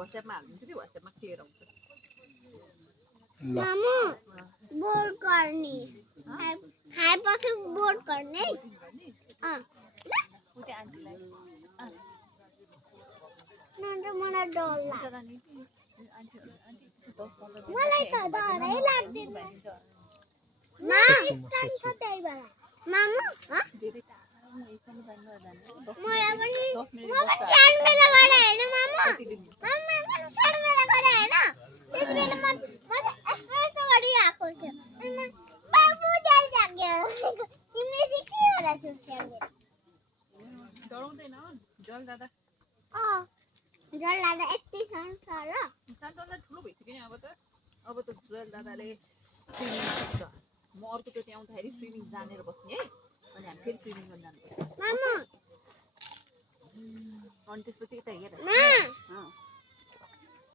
WhatsApp मा हालिदिन्छु कि WhatsApp मा क्लियर आउँछ मामु बोर्ड गर्ने खाएपछि बोर्ड गर्ने उते आन्टीलाई नन्द मलाई डर लाग्छ आन्टी मलाई त डरै लाग्दैन मा जान्छ त्यही भएर मामु धेरै टाढा म एकैछिन जानु जान्छु मलाई पनि सानो मेला गरे हैन मामु मामु पनि सानो मेला गरे हैन त्यसबेला म यस्तो गरी आएको थियो अनि बाबु जल लाग्यो तिमीले चाहिँ के होला सुस्याउने डराउँदैन जल दादा जल लाग्दा यति सानो छ र सानो ठुलो भइसक्यो नि अब त जल दादाले स्विमिङ म अर्को चोटि आउँदाखेरि स्विमिङ जानेर बस्ने है अनि हामी फेरि स्विमिङ गर्न जानुपर्छ मामु अनि त्यसपछि यता हेर